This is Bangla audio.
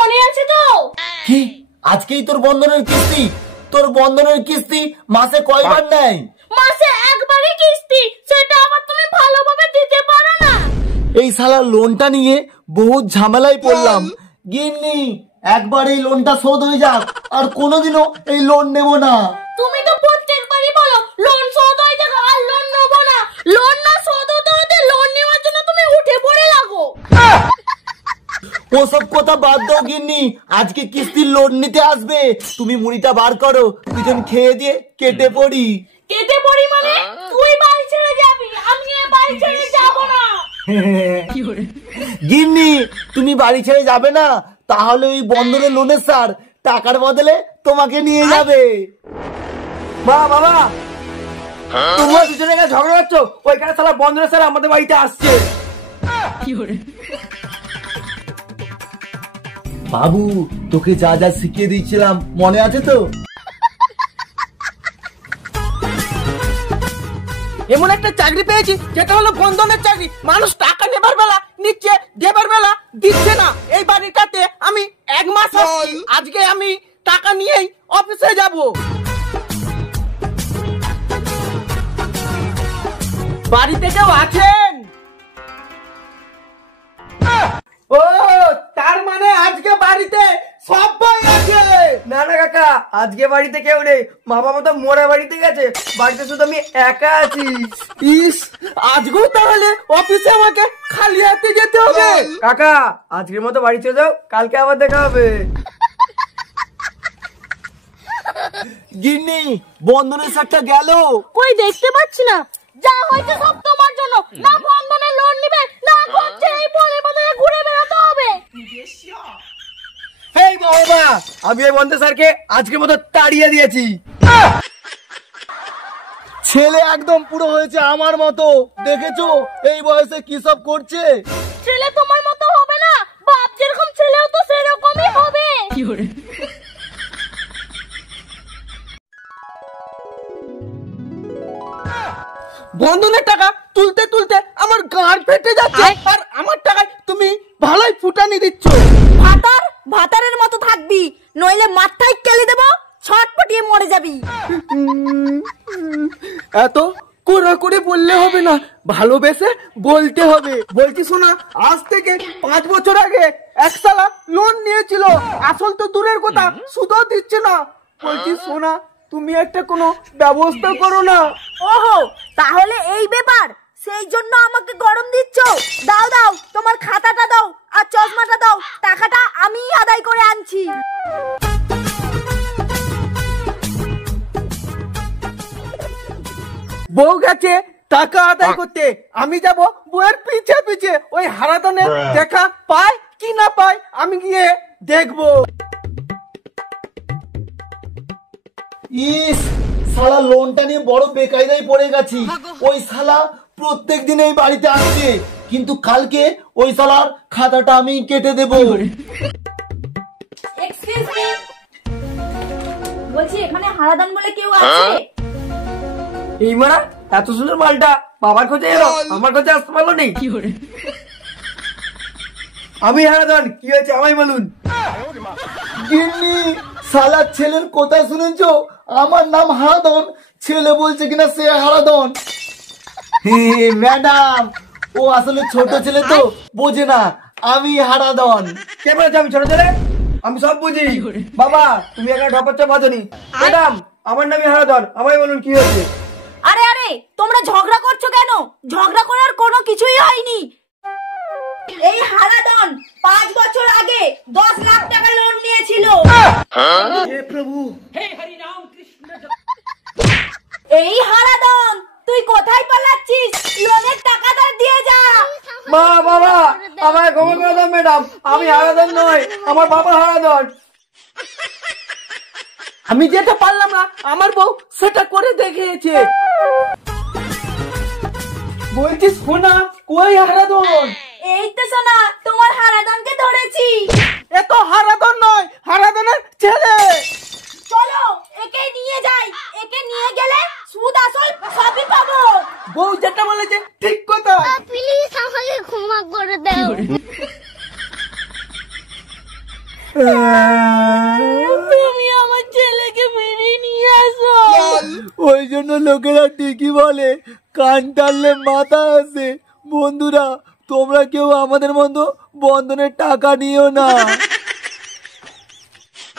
মনে আছে তো? কি আজকেই তোর বন্ধনের কিস্তি? তোর বন্ধনের কিস্তি মাসে কয়বার নেয়? মাসে একবারই কিস্তি, সেটা আবার তুমি ভালোভাবে দিতে পারো না। এই শালা লোনটা নিয়ে বহুত ঝামেলায় পড়লাম। গিন্নি একবার এই লোনটা শোধ হয়ে যাক, আর কোনোদিনও এই লোন নেব না। তুমি তো প্রত্যেকবারই বলো লোন শোধ হয়ে যাক আর লোন নেব না। লোন না শোধ হতে হতে লোন নেওয়ার জন্য তুমি উঠে পড়ে লাগো। ওসব কথা বাদ দাও গিন্নি, আজকে কিস্তির লোন নিতে আসবে। তুমি মুড়িটা বার করো, দুজন খেয়ে দিয়ে কেটে পড়ি। কেটে পড়ি মানে? তুই বাড়ি ছেড়ে যাবি, আমি এ বাড়ি ছেড়ে যাব না। গিন্নি তুমি বাড়ি ছেড়ে যাবে না? তাহলে ওই বন্ধনের লোনের স্যার টাকার বদলে তোমাকে নিয়ে যাবে। বাবা তোমরা দুজনে ঝগড়া করছো, ওইখানে শালা বন্ধনের স্যার আমাদের বাড়িতে আসছে। বাবু তোকে যা যা শিখিয়ে দিয়েছিলাম মনে আছে তো? এমন একটা চাকরি পেয়েছি যেটা হলো বন্ধনের চাকরি। মানুষ টাকা নেবার বেলা নিচ্ছে, দেবার বেলা দিচ্ছে না। এই বাড়িটাতে আমি 1 মাস আছি, আজকে আমি টাকা নিয়েই অফিসে যাব। বাড়িতে কেউ আছেন? ও তার মানে আজকে বাড়িতে সবাই আছে। না না কাকা, আজকে বাড়িতে কেউ নেই। মা বাবা তো মোরা বাড়িতে গেছে, বাড়িতে শুধু আমি একা আছি। ইস, আজকেও তাহলে অফিসে আমাকে খালি হাতে যেতে হবে। কাকা আজকের মতো বাড়ি চলে যাও, কালকে আবার দেখা হবে। গিন্নি বন্ধনের স্যারটা গেল কই দেখতে পাচ্ছি না। যা হয়েছে সব তোমার জন্য। না বন্ধনের লোন নিবে, না ঘুরছে এই বলে বদলে ঘুরে বেড়াতে হবে। এই বাবা, আমি এই বন্ধ স্যারকে আজকের মতো তাড়িয়ে দিয়েছি। ছেলে একদম পুরো হয়েছে আমার মতো, দেখেছো এই বয়সে কি সব করছে। ছেলে তোমার মতো হবে না, বাপ যেরকম ছেলেও তো সেরকমই হবে। বন্ধনের টাকা তুলতে তুলতে আমার গাঁট ফেটে যাচ্ছে, আর আমার টাকায় তুমি ভালোই ফুটানি দিচ্ছ। ভাতারের মতো থাকবি, নইলে মাথায় কেলে দেব, ছটপটিয়ে মরে যাবি। এত কোরা করে বললে হবে না, ভালোবেসে বলতে হবে। বলছি শোনা, আজ থেকে 5 বছর আগে এক শালা লোন নিয়েছিল, আসল তো দূরের কথা সুদও দিচ্ছে না। বলছি শোনা, তুমি একটা কোনো ব্যবস্থা করো না। ওহো, তাহলে এই ব্যাপার, সেই জন্য আমাকে গরম দিচ্ছ। দাও দাও, তোমার খাতাটা দাও আর চশমাটা দাও, টাকাটা আমিই আদায় করে আনছি। বউ গেছে টাকা আদায় করতে, আমি যাব বউয়ের পিছে পিছে। ওই হারাদানের দেখা পায় কি না পায় আমি গিয়ে দেখবো। ইস, শালা লোনটা নিয়ে বড় বেকায়দায় পড়ে গেছি। ওই শালা প্রত্যেক দিন এই বাড়িতে আসছে, কিন্তু কালকে ওই শালার খাতাটা আমি কেটে দেব। এক্সকিউজ মি, বলছি এখানে হারাদান বলে কেউ আছে? এই মারা এত সুন্দর মালটা বাবার খোঁজে এলো, আমার কাছে আসতে পারলো নেই। আমি হারাদান, কি হয়েছে আমায় বলুন। গিন্নি শালার ছেলের কথা শুনেছো? আমার নাম হারাদন, ছেলে বলছে কিনা সে হারাদন। ম্যাডাম ও আসলে ছোট ছেলে তো বোঝে না, আমি হারাদন। কে বলেছে আমি ছোট ছেলে? আমি সব বুঝি। বাবা তুমি এখানে ঢপাচ্ছ বাজনি। ম্যাডাম আমার নামই হারাদন, আমায় বলুন কি হয়েছে। আরে আরে, তোমরা ঝগড়া করছো কেন? ঝগড়া করার কোনো কিছুই হয়নি। এই হারাদন 5 বছর আগে 10 লাখ টাকা লোন নিয়েছিল। হে প্রভু, এই হারাদন, তুই কোথায় পালাচ্ছিস? লোনের টাকাটা দিয়ে যা। মা বাবা আমায় ক্ষমা করে দাও ম্যাডাম, আমি হারাদন নয়, আমার বাবা হারাদন। আমি যেটা পারলাম না আমার বউ সেটা করে দেখিয়েছে। বলছি শোনা, কই হারাদন? এই তো সোনা, তোমার হারাদনকে ধরেছি। এ তো হারাদন নয়, হারাদনের ছেলে। চলো একে নিয়ে যাই, একে নিয়ে গেলে সুদ আসল সবই পাবো। বউ যেটা বলেছে ঠিক কথা। প্লিজ আমাকে ক্ষমা করে দাও। তুমি আমার ছেলেকে ফিরিয়ে নিয়ে আসো। ওই জন্য লোকেরা ঠিকই বলে কান টানলে মাথা আসে। বন্ধুরা, তোমরা কেউ আমাদের মতো বন্ধনের টাকা নিও না।